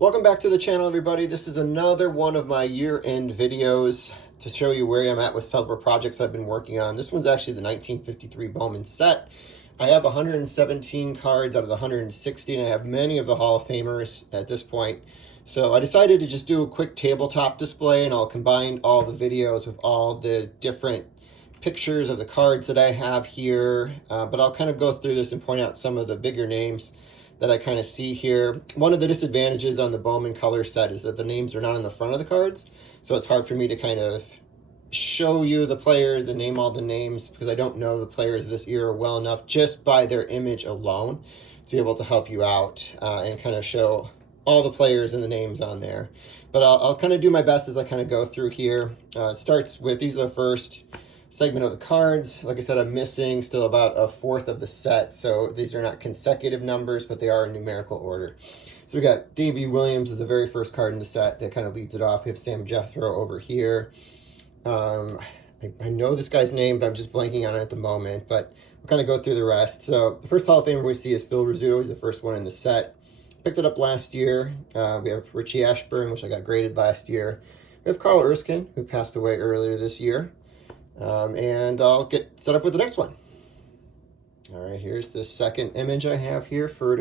Welcome back to the channel, everybody. This is another one of my year-end videos to show you where I'm at with several projects I've been working on. This one's actually the 1953 Bowman set. I have 117 cards out of the 160, and I have many of the Hall of Famers at this point. So I decided to just do a quick tabletop display, and I'll combine all the videos with all the different pictures of the cards that I have here. But I'll kind of go through this and point out some of the bigger names that I kind of see here. One of the disadvantages on the Bowman color set is that the names are not on the front of the cards, so it's hard for me to kind of show you the players and name all the names because I don't know the players this era well enough just by their image alone to be able to help you out and kind of show all the players and the names on there. But I'll kind of do my best as I kind of go through here. It starts with, these are the first segment of the cards. Like I said, I'm missing still about a fourth of the set, so these are not consecutive numbers, but they are in numerical order. So we got Davey Williams is the very first card in the set that kind of leads it off. We have Sam Jethro over here. I know this guy's name, but I'm just blanking on it at the moment, but we'll kind of go through the rest. So the first Hall of Famer we see is Phil Rizzuto. He's the first one in the set. Picked it up last year. We have Richie Ashburn, which I got graded last year. We have Carl Erskine, who passed away earlier this year. And I'll get set up with the next one. All right, here's the second image I have here for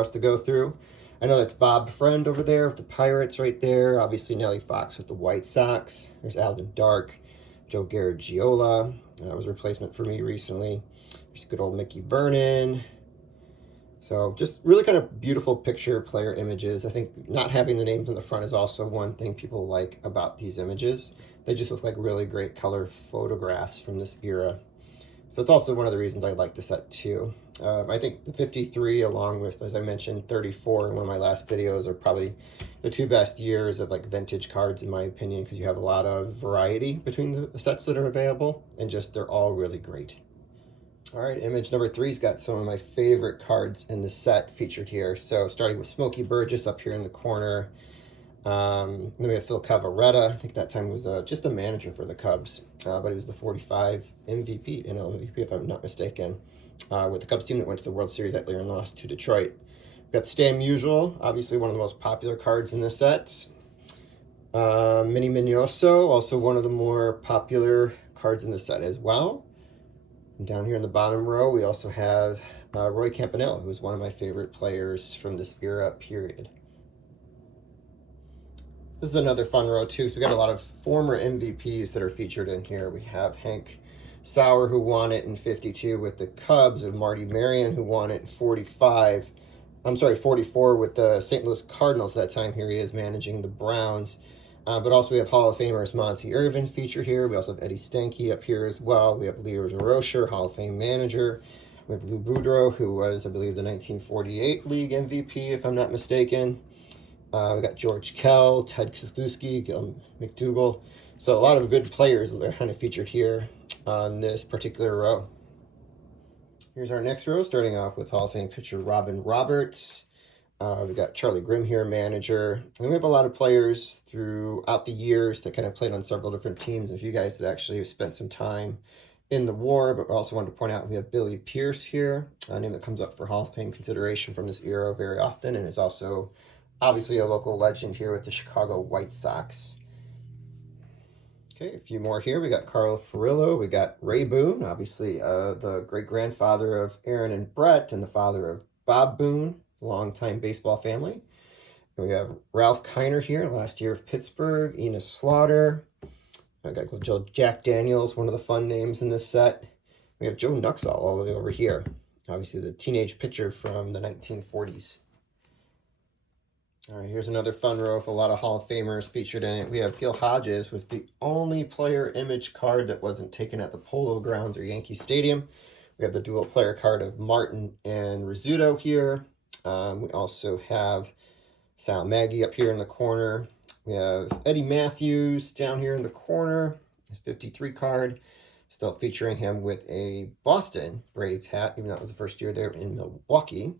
us to go through. I know that's Bob Friend over there with the Pirates right there. Obviously Nellie Fox with the White Sox. There's Alvin Dark, Joe Garagiola. That was a replacement for me recently. There's good old Mickey Vernon. So just really kind of beautiful picture player images. I think not having the names in the front is also one thing people like about these images. They just look like really great color photographs from this era. So it's also one of the reasons I like the set too. I think the 53 along with, as I mentioned, 34 in one of my last videos are probably the two best years of like vintage cards in my opinion, because you have a lot of variety between the sets that are available and just they're all really great. All right, image number 3's got some of my favorite cards in the set featured here. So starting with Smokey Burgess up here in the corner. Then we have Phil Cavarretta. I think that time was just a manager for the Cubs, but he was the 45 MVP, MVP if I'm not mistaken, with the Cubs team that went to the World Series that year and lost to Detroit. We've got Stan Musial, obviously one of the most popular cards in this set. Minnie Minoso, also one of the more popular cards in the set as well. And down here in the bottom row, we also have Roy Campanella, who was one of my favorite players from this era period. This is another fun row too, so we got a lot of former MVPs that are featured in here. We have Hank Sauer, who won it in 52 with the Cubs, and Marty Marion, who won it in 44 with the St. Louis Cardinals at that time. Here he is managing the Browns. But also we have Hall of Famers Monty Irvin featured here. We also have Eddie Stanky up here as well. We have Leo Rocher, Hall of Fame manager. We have Lou Boudreau, who was, I believe, the 1948 league MVP, if I'm not mistaken. We got George Kell, Ted Kozlowski, Gil McDougall. So a lot of good players that are kind of featured here on this particular row. Here's our next row, starting off with Hall of Fame pitcher Robin Roberts. We got Charlie Grimm here, manager. And we have a lot of players throughout the years that kind of played on several different teams. And a few guys that actually have spent some time in the war, but we also wanted to point out we have Billy Pierce here, a name that comes up for Hall of Fame consideration from this era very often, and is also obviously a local legend here with the Chicago White Sox. Okay, a few more here. We got Carl Furillo. We got Ray Boone, obviously the great-grandfather of Aaron and Brett and the father of Bob Boone, longtime baseball family. And we have Ralph Kiner here, last year of Pittsburgh. Enos Slaughter. I got Jack Daniels, one of the fun names in this set. We have Joe Nuxall all the way over here. Obviously the teenage pitcher from the 1940s. All right, here's another fun row with a lot of Hall of Famers featured in it. We have Gil Hodges with the only player image card that wasn't taken at the Polo Grounds or Yankee Stadium. We have the dual player card of Martin and Rizzuto here. We also have Sal Maggie up here in the corner. We have Eddie Matthews down here in the corner, his 53 card, still featuring him with a Boston Braves hat, even though that was the first year there in Milwaukee.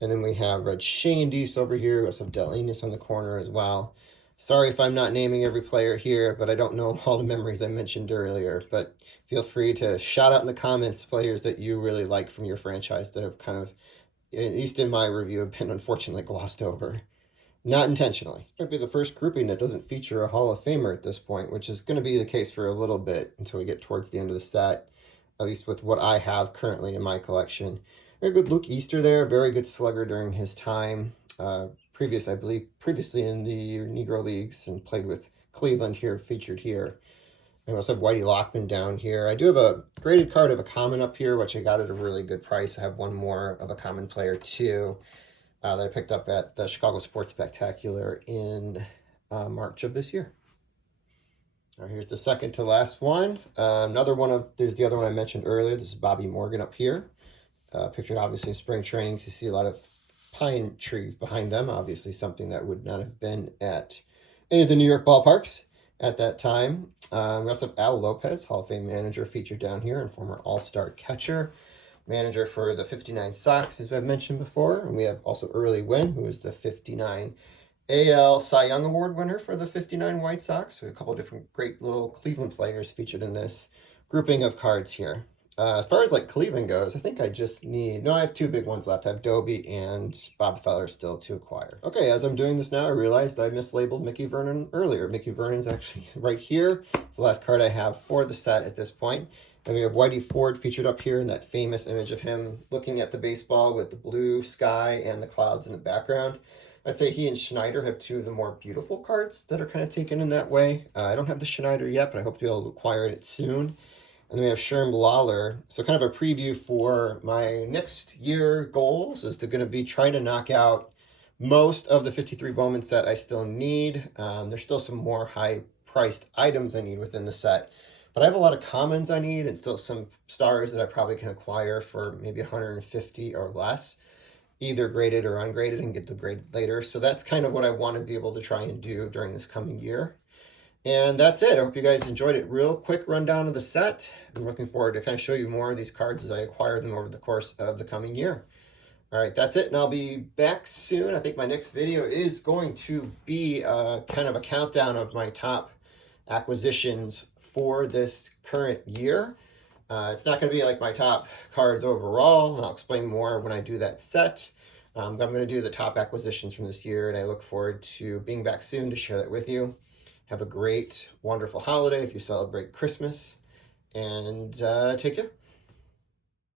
And then we have Red Shandies over here. We also have Del Enos on the corner as well. Sorry if I'm not naming every player here, but I don't know all the memories I mentioned earlier. But feel free to shout out in the comments players that you really like from your franchise that have kind of, at least in my review, have been unfortunately glossed over. Not intentionally. It's might be the first grouping that doesn't feature a Hall of Famer at this point, which is going to be the case for a little bit until we get towards the end of the set, at least with what I have currently in my collection. Very good Luke Easter there, very good slugger during his time. I believe, previously in the Negro Leagues and played with Cleveland here, featured here. I also have Whitey Lockman down here. I do have a graded card of a common up here, which I got at a really good price. I have one more of a common player too that I picked up at the Chicago Sports Spectacular in March of this year. Here's the second to last one. There's the other one I mentioned earlier. This is Bobby Morgan up here. Pictured obviously in spring training. You see a lot of pine trees behind them. Obviously something that would not have been at any of the New York ballparks at that time. We also have Al Lopez, Hall of Fame manager, featured down here, and former All-Star catcher, manager for the 59 Sox, as I've mentioned before. And we have also Early Wynn, who is the 59 AL Cy Young Award winner for the 59 White Sox. We have a couple of different great little Cleveland players featured in this grouping of cards here. As far as like Cleveland goes, I think I have two big ones left. I have Doby and Bob Feller still to acquire. Okay, as I'm doing this now, I realized I mislabeled Mickey Vernon earlier. Mickey Vernon's actually right here. It's the last card I have for the set at this point. Then we have Whitey Ford featured up here in that famous image of him looking at the baseball with the blue sky and the clouds in the background. I'd say he and Schneider have two of the more beautiful cards that are kind of taken in that way. I don't have the Schneider yet, but I hope to be able to acquire it soon. And then we have Sherm Lawler. So kind of a preview for my next year goals is going to be trying to knock out most of the 53 Bowman set I still need. There's still some more high-priced items I need within the set. But I have a lot of commons I need and still some stars that I probably can acquire for maybe 150 or less, either graded or ungraded, and get the grade later. So that's kind of what I want to be able to try and do during this coming year. And that's it. I hope you guys enjoyed it. Real quick rundown of the set. I'm looking forward to kind of show you more of these cards as I acquire them over the course of the coming year. All right, that's it, and I'll be back soon. I think my next video is going to be kind of a countdown of my top acquisitions for this current year. It's not going to be like my top cards overall, and I'll explain more when I do that set. But I'm going to do the top acquisitions from this year, and I look forward to being back soon to share that with you. Have a great, wonderful holiday if you celebrate Christmas, and take care.